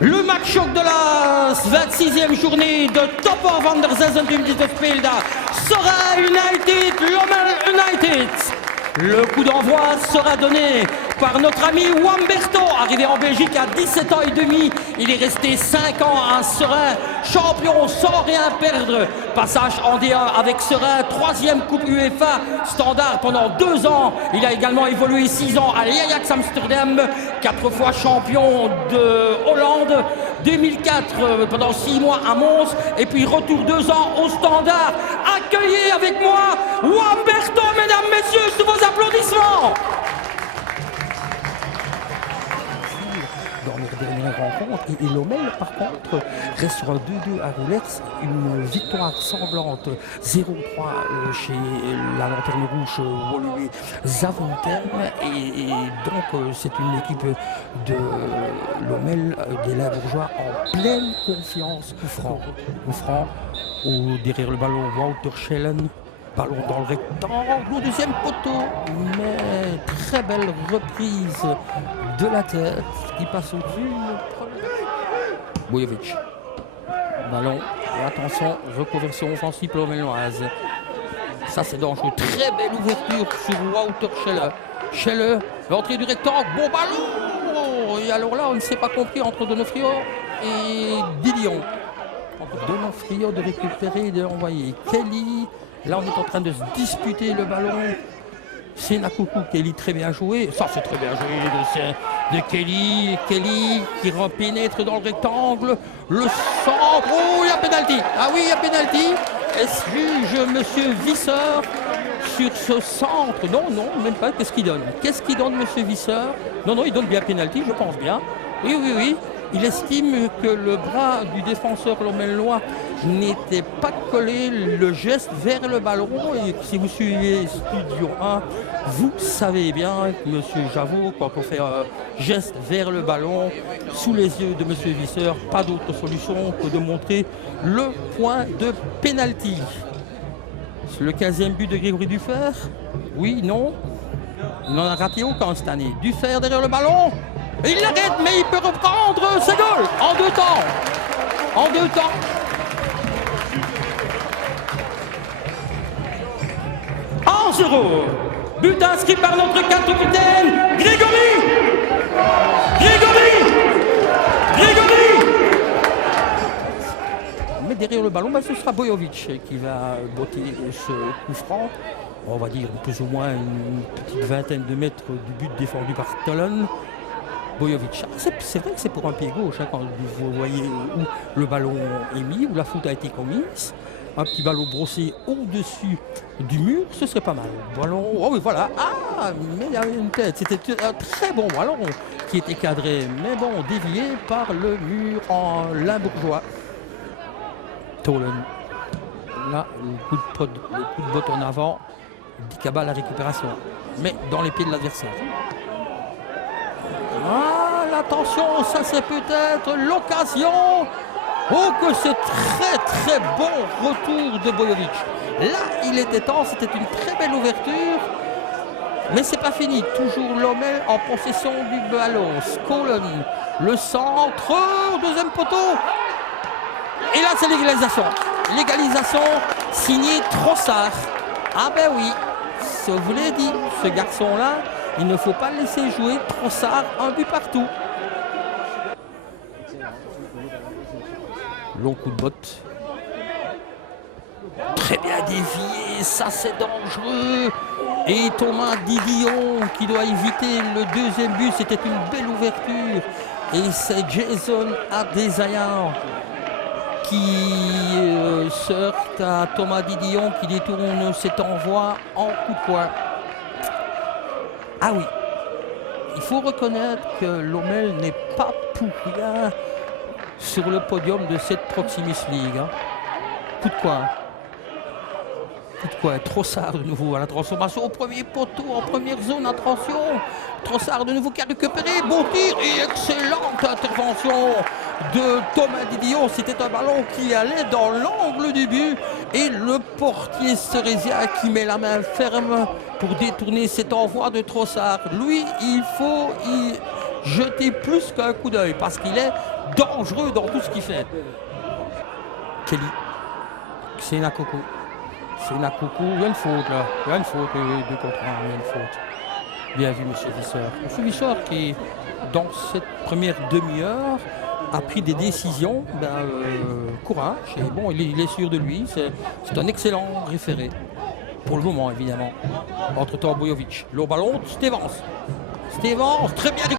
Le match choc de la 26e journée de Topper van der 26e speeldag. Sera United, Lommel United. Le coup d'envoi sera donné par notre ami Wamberto, arrivé en Belgique à 17 ans et demi. Il est resté 5 ans à Serein, champion sans rien perdre. Passage en D1 avec Serein, 3e Coupe UEFA standard pendant 2 ans. Il a également évolué 6 ans à l'Ajax Amsterdam, 4 fois champion de Hollande. 2004 pendant 6 mois à Mons et puis retour 2 ans au standard. Accueillez avec moi Wamberto, mesdames, messieurs, sous vos applaudissements. Dans leur dernière rencontre, et Lommel par contre reste sur un 2-2 à Roulers, une victoire sanglante 0-3 chez la Lanterne Rouge Woluwe Zaventem, et donc c'est une équipe de Lommel, des Limbourgeois en pleine confiance. Coup franc derrière le ballon, Wouter Schellen. Ballon dans le rectangle, au deuxième poteau, mais très belle reprise de la tête qui passe au-dessus. Bojovic. Ballon, et attention, reconversion offensive lommelloise. Ça c'est dangereux. Très belle ouverture sur Wouter Schelle. Schelle, l'entrée du rectangle, bon ballon. Et alors là, on ne s'est pas compris entre Donofrio et Didion. Entre Donofrio de récupérer et de envoyer Kelly. Là, on est en train de se disputer le ballon. C'est Nakoukou. Kelly très bien joué. Ça, c'est très bien joué de Kelly. Kelly qui pénètre dans le rectangle. Le centre. Oh, il y a pénalty. Ah oui, il y a pénalty. Est-ce juge monsieur Visseur sur ce centre? Non, non, même pas. Qu'est-ce qu'il donne? Qu'est-ce qu'il donne, monsieur Visseur? Non, non, il donne bien pénalty, je pense bien. Oui, oui, oui. Il estime que le bras du défenseur lommellois n'était pas collé, le geste vers le ballon. Et si vous suivez Studio 1, vous savez bien, monsieur Javot, quand on fait un geste vers le ballon, sous les yeux de monsieur Visseur, pas d'autre solution que de montrer le point de pénalty. Le 15e but de Grégory Dufer? Oui, non? Il n'en a raté aucun cette année. Dufer derrière le ballon. Il l'arrête, mais il peut reprendre ce goal en 2 temps. En 2 temps. En 0. But inscrit par notre capitaine, Grégory. Mais derrière le ballon, ce sera Bojovic qui va botter ce coup franc. On va dire plus ou moins une petite vingtaine de mètres du but défendu par Tolen. Bojovic. C'est vrai que c'est pour un pied gauche, hein, quand vous voyez où le ballon est mis, où la faute a été commise. Un petit ballon brossé au-dessus du mur, ce serait pas mal. Ballon, oh oui, voilà. Ah, mais il y a une tête. C'était un très bon ballon qui était cadré, mais bon, dévié par le mur en limbourgeois. Tolen. Là, le coup de botte en avant. Dikaba la récupération, mais dans les pieds de l'adversaire. Ah, attention, ça c'est peut-être l'occasion. Oh, que c'est très très bon retour de Bojovic. Là, il était temps, c'était une très belle ouverture. Mais c'est pas fini, toujours Lommel en possession du ballon. Skollen, le centre, deuxième poteau. Et là, c'est l'égalisation. L'égalisation signée Trossard. Ah ben oui, je vous l'ai dit, ce garçon-là, il ne faut pas le laisser jouer. Trossard, un but partout. Long coup de botte. Très bien dévié, ça c'est dangereux. Et Thomas Didion qui doit éviter le deuxième but, c'était une belle ouverture. Et c'est Jason Adesanya qui se heurte à Thomas Didion qui détourne cet envoi en coup de poing. Ah oui, il faut reconnaître que Lommel n'est pas pour rien sur le podium de cette Proximus League. Hein. Coup de poing. Coup de poing. Trossard de nouveau à la transformation au premier poteau, en première zone, attention. Trossard de nouveau qui a récupéré, bon tir et excellente intervention de Thomas Didion. C'était un ballon qui allait dans l'angle du but et le portier Cerezia qui met la main ferme pour détourner cet envoi de Trossard. Lui, il faut jeter plus qu'un coup d'œil parce qu'il est dangereux dans tout ce qu'il fait. Kelly. Xena Coco. Xena Coco, il y a une faute là. Il y a une faute, 2 contre 1, il y a une faute. Bien vu, monsieur Visseur. Monsieur Visseur qui, dans cette première demi-heure, a pris des décisions, courage. Et bon, il est sûr de lui. C'est un excellent référé. Pour le moment, évidemment. Entre-temps, Bojovic. Le ballon, Stevens. Stevens, très bien